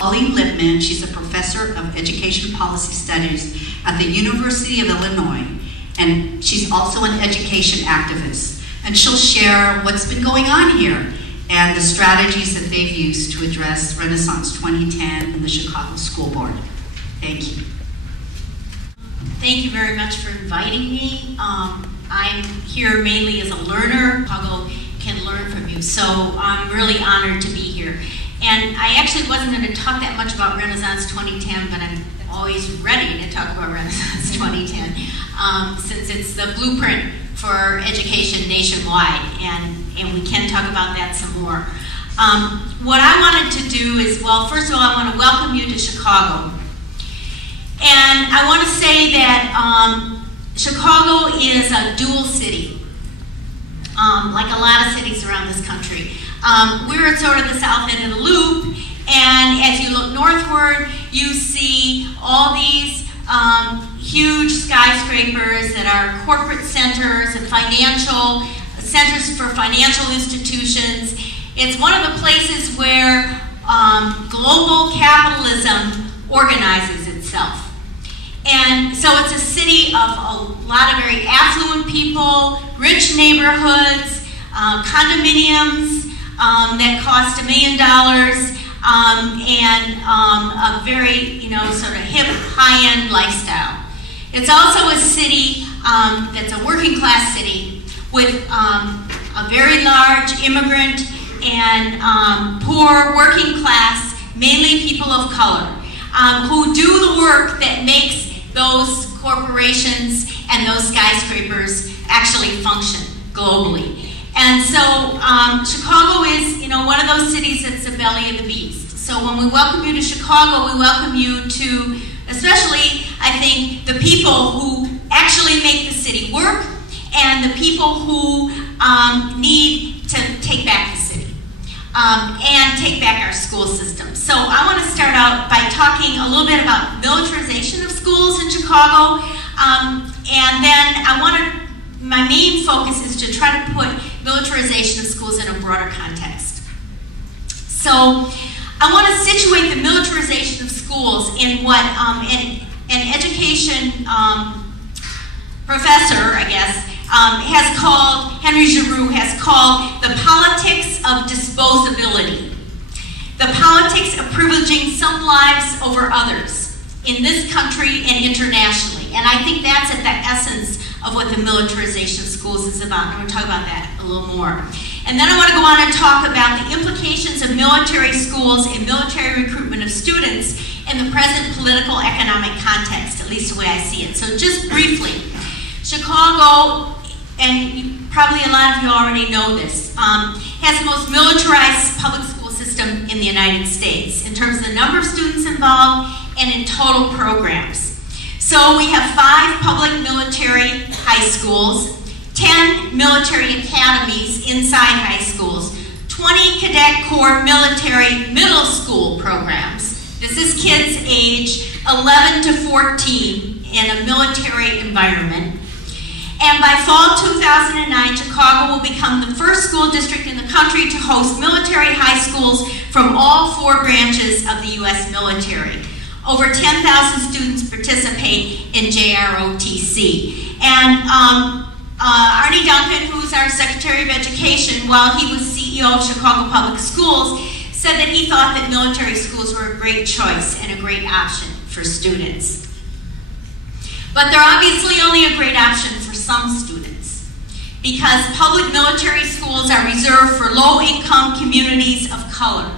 Pauline Lipman, she's a professor of education policy studies at the University of Illinois, and she's also an education activist. And she'll share what's been going on here and the strategies that they've used to address Renaissance 2010 in the Chicago School Board. Thank you. Thank you very much for inviting me. I'm here mainly as a learner. Chicago can learn from you, so I'm really honored to be here. And I actually wasn't going to talk that much about Renaissance 2010, but I'm always ready to talk about Renaissance 2010 since it's the blueprint for education nationwide, and we can talk about that some more. What I wanted to do is, well, first of all, I want to welcome you to Chicago. And I want to say that Chicago is a dual city, like a lot of cities around this country. We're at sort of the south end of the loop, and as you look northward, you see all these huge skyscrapers that are corporate centers and financial centers for financial institutions. It's one of the places where global capitalism organizes itself. And so it's a city of a lot of very affluent people, rich neighborhoods, condominiums that cost $1 million, and a very, sort of hip, high-end lifestyle. It's also a city that's a working class city with a very large immigrant and poor working class, mainly people of color, who do the work that makes those corporations and those skyscrapers actually function globally. And so Chicago is, one of those cities that's the belly of the beast. So when we welcome you to Chicago, we welcome you to, especially, I think, the people who actually make the city work and the people who need to take back the city and take back our school system. So I want to start out by talking a little bit about militarization of schools in Chicago, and then my main focus is to try to put militarization of schools in a broader context. So I want to situate the militarization of schools in what an education professor, I guess, has called, Henry Giroux has called, the politics of disposability. The politics of privileging some lives over others in this country and internationally. And I think that's at the essence of what the militarization of schools is about. I'm going to talk about that a little more. And then I want to go on and talk about the implications of military schools and military recruitment of students in the present political economic context, at least the way I see it. So just briefly, Chicago, and probably a lot of you already know this, has the most militarized public school system in the United States in terms of the number of students involved and in total programs. So we have 5 public military high schools, 10 military academies inside high schools, 20 Cadet Corps military middle school programs. This is kids age 11 to 14 in a military environment. And by fall 2009, Chicago will become the first school district in the country to host military high schools from all 4 branches of the U.S. military. Over 10,000 students participate in JROTC. And Arnie Duncan, who's our Secretary of Education, while he was CEO of Chicago Public Schools, said that he thought that military schools were a great choice and a great option for students. But they're obviously only a great option for some students, because public military schools are reserved for low-income communities of color.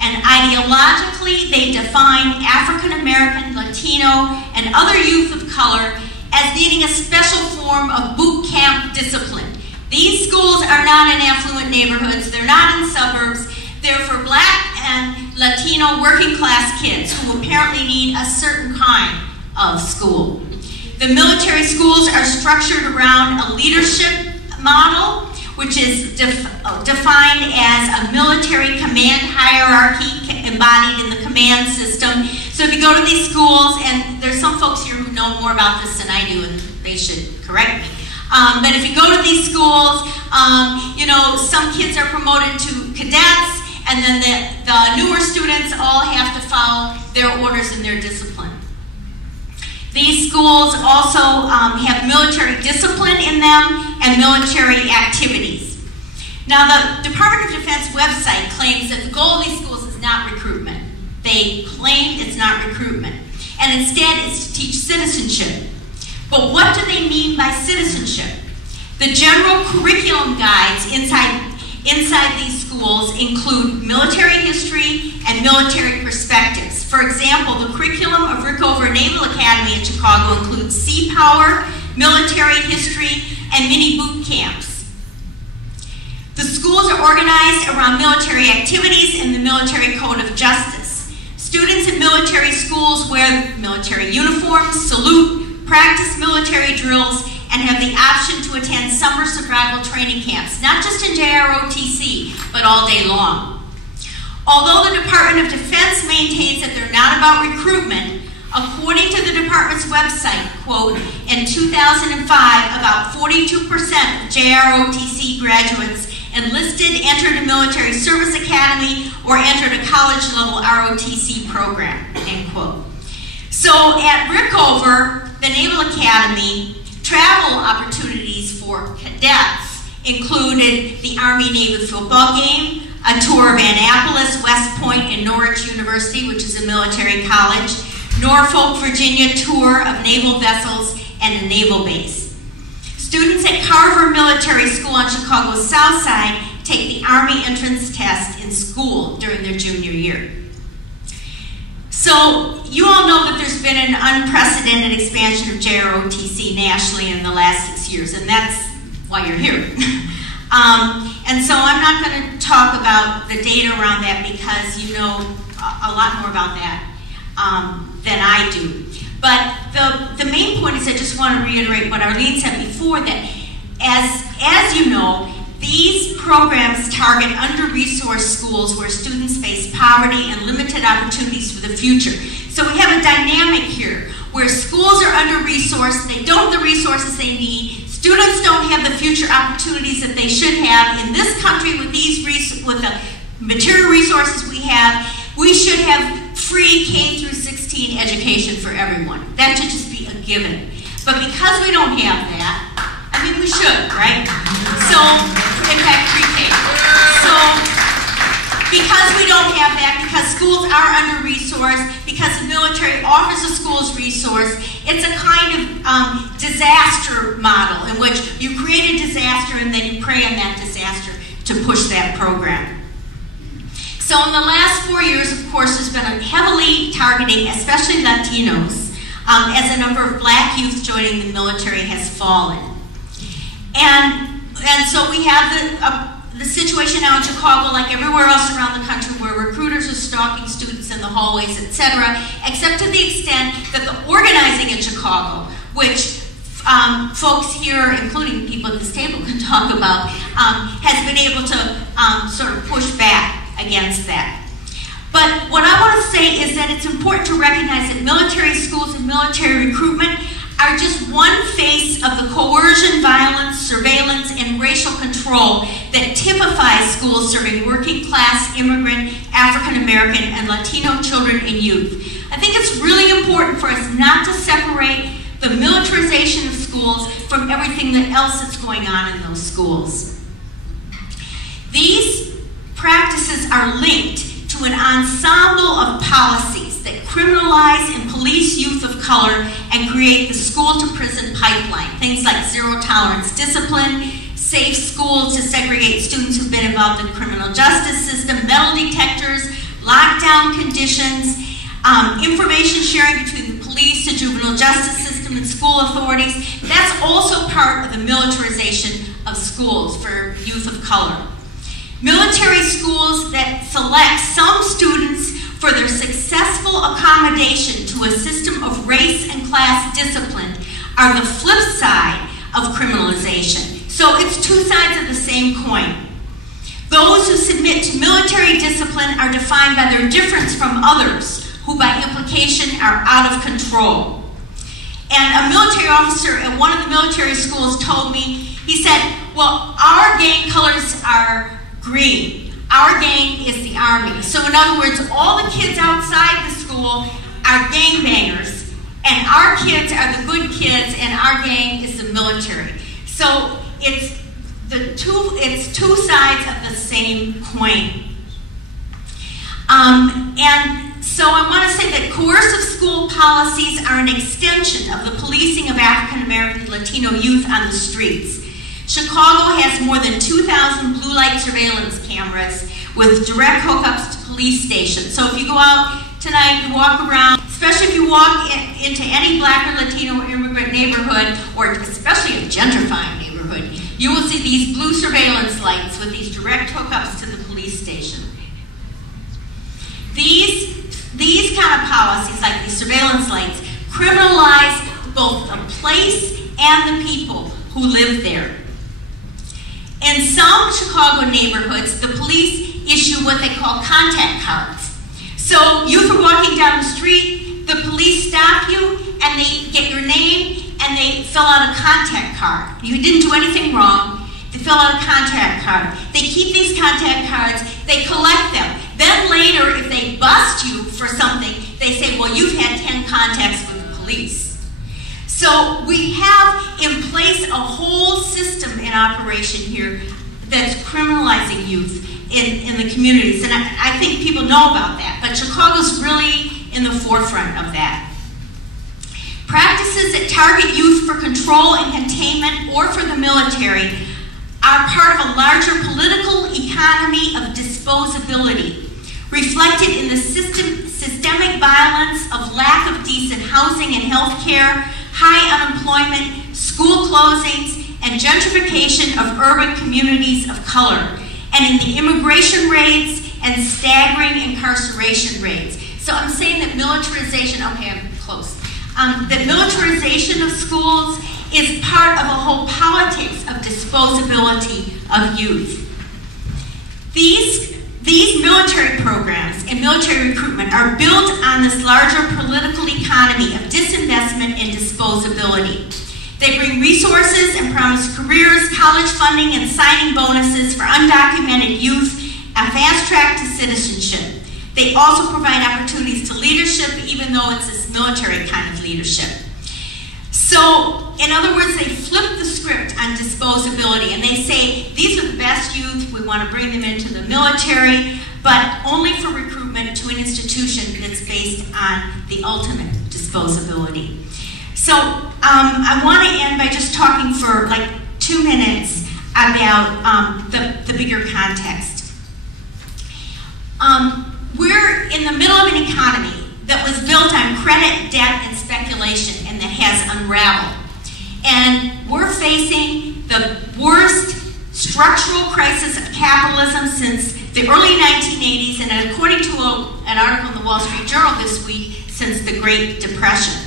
And ideologically, they define African American, Latino, and other youth of color as needing a special form of boot camp discipline. These schools are not in affluent neighborhoods, they're not in suburbs, they're for Black and Latino working class kids who apparently need a certain kind of school. The military schools are structured around a leadership model, which is defined as a military command hierarchy embodied in the command system. So if you go to these schools, and there's some folks here who know more about this than I do, and they should correct me. But if you go to these schools, some kids are promoted to cadets, And then the newer students all have to follow their orders and their discipline. These schools also have military discipline in them and military activities. Now, the Department of Defense website claims that the goal of these schools is not recruitment. They claim it's not recruitment, and instead it's to teach citizenship. But what do they mean by citizenship? The general curriculum guides inside these schools include military history and military perspectives. For example, the curriculum of Rickover Naval Academy in Chicago includes sea power, military history, and mini boot camps. The schools are organized around military activities and the Military Code of Justice. Students in military schools wear military uniforms, salute, practice military drills, and have the option to attend summer survival training camps, not just in JROTC, but all day long. Although the Department of Defense maintains that they're not about recruitment, according to the department's website, quote, in 2005, about 42% of JROTC graduates enlisted, entered a military service academy, or entered a college-level ROTC program, end quote. So at Rickover, the Naval Academy, travel opportunities for cadets included the Army-Navy football game, a tour of Annapolis, West Point, and Norwich University, which is a military college, Norfolk, Virginia tour of naval vessels, and a naval base. Students at Carver Military School on Chicago's South Side take the Army entrance test in school during their junior year. So you all know that there's been an unprecedented expansion of JROTC nationally in the last 6 years, and that's why you're here. And so I'm not going to talk about the data around that because you know a lot more about that than I do. But the main point is I just want to reiterate what Arlene said before, that as you know, these programs target under-resourced schools where students face poverty and limited opportunities for the future. So we have a dynamic here where schools are under-resourced, they don't have the resources they need, students don't have the future opportunities that they should have. In this country, with the material resources we should have free K through 16 education for everyone. That should just be a given. But because we don't have that, I mean, we should, right? So, in fact, pre-K. So, because we don't have that, because schools are under-resourced, because the military offers the schools resource, it's a kind of disaster model in which you create a disaster and then you prey on that disaster to push that program. So in the last 4 years, of course, there's been a heavily targeting, especially Latinos, as a number of black youth joining the military has fallen. And so we have the situation now in Chicago, like everywhere else around the country, where recruiters are stalking students in the hallways, etc., except to the extent that the organizing in Chicago, which folks here, including people at this table, can talk about, has been able to sort of push back against that. But what I want to say is that it's important to recognize that military schools and military recruitment are just one face of the coercion, violence, surveillance, and racial control that typifies schools serving working class, immigrant, African American, and Latino children and youth. I think it's really important for us not to separate the militarization of schools from everything else that's going on in those schools. These practices are linked to an ensemble of policies that criminalize and police youth of color and create the school-to-prison pipeline. Things like zero-tolerance discipline, safe schools to segregate students who've been involved in the criminal justice system, metal detectors, lockdown conditions, information sharing between the police, the juvenile justice system, and school authorities. That's also part of the militarization of schools for youth of color. Military schools that select some students for their successful accommodation to a system of race and class discipline are the flip side of criminalization. So it's two sides of the same coin. Those who submit to military discipline are defined by their difference from others, who by implication are out of control. And a military officer at one of the military schools told me, he said, well, our gang colors are green. Our gang is the Army. So in other words, all the kids outside the school are gangbangers, and our kids are the good kids, and our gang is the military. So it's two sides of the same coin. And so I want to say that coercive school policies are an extension of the policing of African American Latino youth on the streets. Chicago has more than 2,000 blue light surveillance cameras with direct hookups to police stations. So if you go out tonight, you walk around, especially if you walk into any Black or Latino immigrant neighborhood, or especially a gentrifying neighborhood, you will see these blue surveillance lights with these direct hookups to the police station. These kind of policies, like these surveillance lights, criminalize both the place and the people who live there. In some Chicago neighborhoods, the police issue what they call contact cards. So youth are walking down the street, the police stop you, and they get your name, and they fill out a contact card. You didn't do anything wrong. They fill out a contact card. They keep these contact cards, they collect them. Then later, if they bust you for something, they say, well, you've had 10 contacts with the police. So we have in place a whole system in operation here that's criminalizing youth in the communities. And I think people know about that, but Chicago's really in the forefront of that. Practices that target youth for control and containment or for the military are part of a larger political economy of disposability, reflected in the systemic violence of lack of decent housing and health care, high unemployment, school closings, and gentrification of urban communities of color, and in the immigration rates and staggering incarceration rates. So I'm saying that militarization, okay, I'm close, that militarization of schools is part of a whole politics of disposability of youth. These military programs and military recruitment are built on this larger political economy of disinvestment and disposability. They bring resources and promise careers, college funding, and signing bonuses for undocumented youth, a fast track to citizenship. They also provide opportunities to leadership, even though it's this military kind of leadership. So, in other words, they flip the script on disposability, and they say, these are the best youth, we want to bring them into the military, but only for recruitment to an institution that's based on the ultimate disposability. So, I want to end by just talking for like 2 minutes about the bigger context. We're in the middle of an economy that was built on credit, debt, and speculation, and that has unraveled. And we're facing the worst structural crisis of capitalism since the early 1980s, and according to an article in the Wall Street Journal this week, since the Great Depression.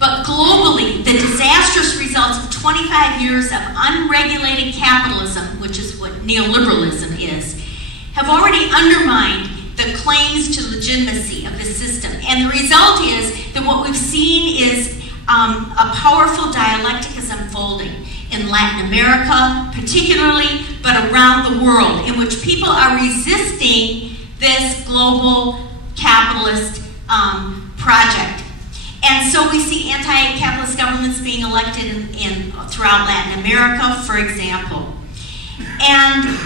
But globally, the disastrous results of 25 years of unregulated capitalism, which is what neoliberalism is, have already undermined the claims to legitimacy of the system. And the result is that what we've seen is a powerful dialectic is unfolding in Latin America, particularly, but around the world, in which people are resisting this global capitalist project. And so we see anti-capitalist governments being elected throughout Latin America, for example. And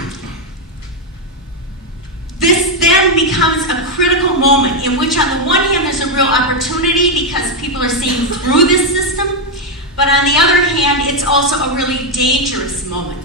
this then becomes a critical moment in which, on the one hand, there's a real opportunity because people are seeing through this system, but on the other hand, it's also a really dangerous moment.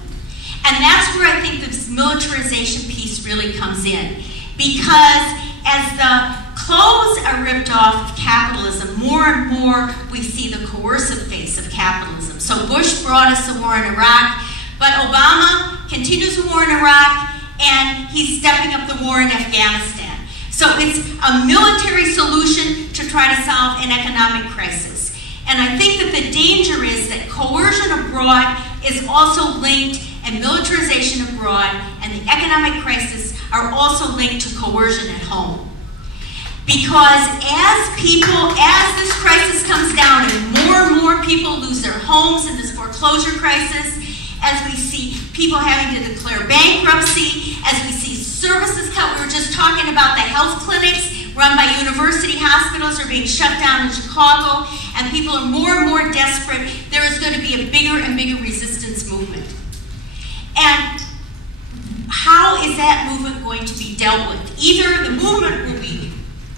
And that's where I think this militarization piece really comes in, because as the clothes are ripped off of capitalism, more and more we see the coercive face of capitalism. So Bush brought us a war in Iraq, but Obama continues the war in Iraq, and he's stepping up the war in Afghanistan. So it's a military solution to try to solve an economic crisis. And I think that the danger is that coercion abroad is also linked, and militarization abroad and the economic crisis are also linked to coercion at home. Because as this crisis comes down and more people lose their homes in this foreclosure crisis, as we see people having to declare bankruptcy, as we see services cut. We were just talking about the health clinics run by university hospitals are being shut down in Chicago, and people are more and more desperate. There is going to be a bigger and bigger resistance movement. And how is that movement going to be dealt with? Either the movement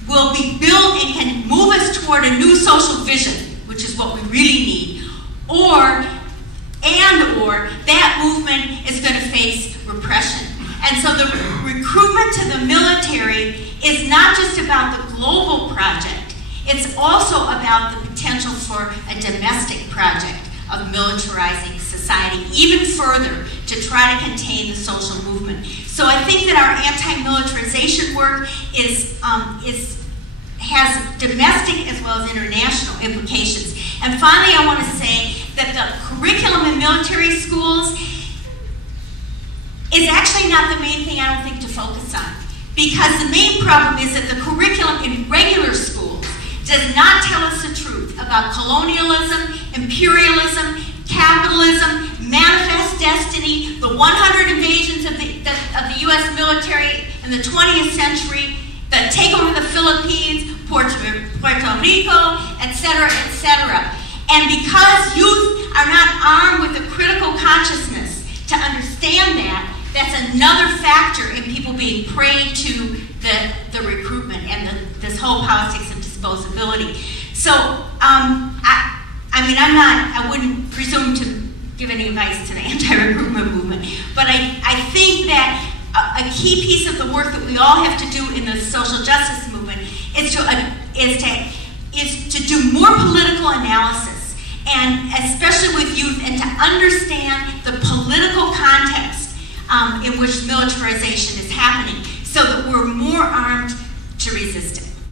will be built and can move us toward a new social vision, which is what we really need, or that movement is going to face repression. And so the recruitment to the military is not just about the global project, it's also about the potential for a domestic project of militarizing society even further to try to contain the social movement. So I think that our anti-militarization work has domestic as well as international implications. And finally, I want to say that the curriculum in military schools is actually not the main thing, I don't think, to focus on. Because the main problem is that the curriculum in regular schools does not tell us the truth about colonialism, imperialism, capitalism, manifest destiny, the 100 invasions of the U.S. military in the 20th century, the takeover of the Philippines, Puerto Rico, etc., etc. And because youth are not armed with a critical consciousness to understand that, that's another factor in people being prey to the recruitment and this whole politics of disposability. So, I wouldn't presume to give any advice to the anti-recruitment movement, but I think that a key piece of the work that we all have to do in the social justice movement is to do more political analysis, and especially with youth, and to understand the political context in which militarization is happening, so that we're more armed to resist it.